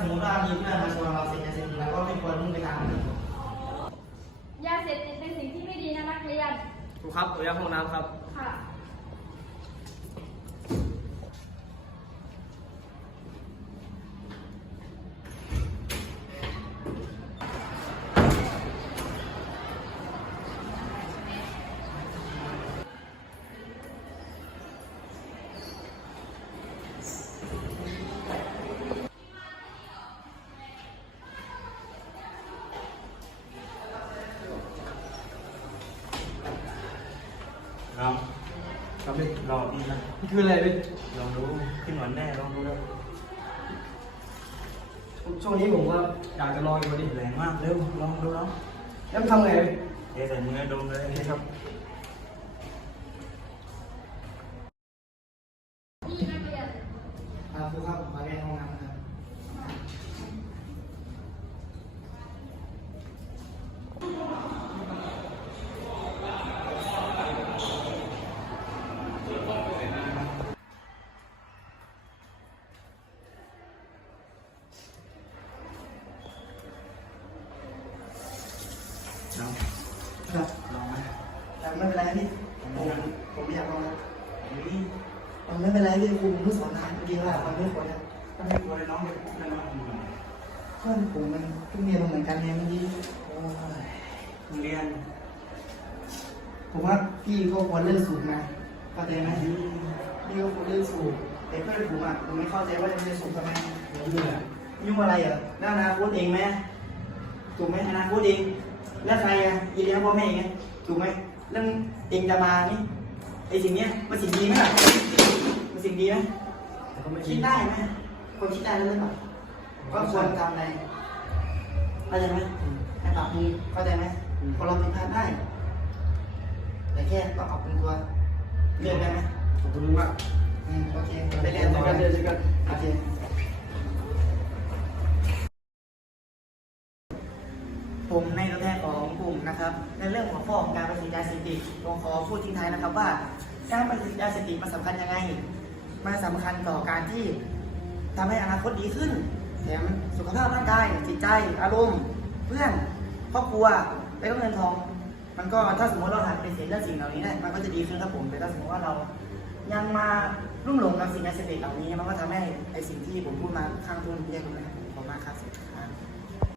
สมมติว่ามีเพื่อนมาชวนเราเสพยาเสพติดแล้วก็ไม่ควรมุ่งไปทางยาเสพติดเป็นสิ่งที่ไม่ดีนะนักเรียน ครูครับตัวยาห้องน้ำครับ ค่ะเราครับพี่รอดีนะนี่คืออะไรพี่ลองดูขึ้นหวานแน่ลองดูแล้วช่วงนี้ผมว่าอยากจะลองดูดิแรงมากเร็วลองดูแล้วแล้วทำไงพี่เทใส่มือดมเลยนี่ครับนี่นักเรียนอ่าครูครับมาแก้ห้องน้ำนะ ครับลองไหมแต่ไม่เป็นไรพี่ผมผมอยากลองนะนี่มันไม่เป็นไรพี่ครูผมเพิ่งสอนนานเมื่อกี้ว่ามันไม่ควรนะถ้าไม่กลัวเลยน้องเด็กนั่นน้องอยู่เพื่อนผมมันเพิ่งเรียนมาเหมือนกันไงเมื่อกี้โอ้ยโรงเรียน ผมว่าพี่ก็ควรเลิกสูบนะเข้าใจไหมพี่ก็ควรเลิกสูบแต่เพื่อนผมอะผมไม่เข้าใจว่าจะเลิกสูบทำไมนี่แหละยุ่งอะไรอะแล้วอนาคตเองไหมถูกไหมอนาคตเอง แล้วใครอะยีเลี้ยงพ่อแม่เองไงถูกไหมเรื่องเองจะมานี่ไอสิ่งเนี้ยมันสิ่งดีไหมล่ะมันสิ่งดีไหมแต่ก็ไม่คิดได้ไหมคนคิดได้แล้วหรือเปล่าว่าควรทำอะไรเข้าใจไหมให้ปรับปรุงเข้าใจไหมคนเราผิดพลาดได้ แต่แค่ต้องปรับปรุงตัวเรียนได้ไหมขอบคุณมากอืมโอเคไปเรียนต่อกันเรียนด้วยกันโอเค ผมในตัวแทนของกลุ่มนะครับในเรื่องของข้อของการผลิตยาเสพติดผมขอพูดทิ้งท้ายนะครับว่าการผลิตยาเสพติดมันสำคัญยังไงมันสำคัญต่อการที่ทำให้อนาคตดีขึ้นแถมสุขภาพร่างกายจิตใจ อารมณ์ เพื่อนครอบครัวและก็เงินทอง มันก็ถ้าสมมติเราหันไปเสียเรื่องสิ่งเหล่านี้เนี่ยมันก็จะดีขึ้นครับผมแต่ถ้าสมมติว่าเรายังมารุ่มหลงกับสิ่งยาเสพติดเหล่านี้ มันก็ทำให้ไอสิ่งที่ผมพูดมาข้างต้นแย่ลงนะครับขอบคุณมากครับ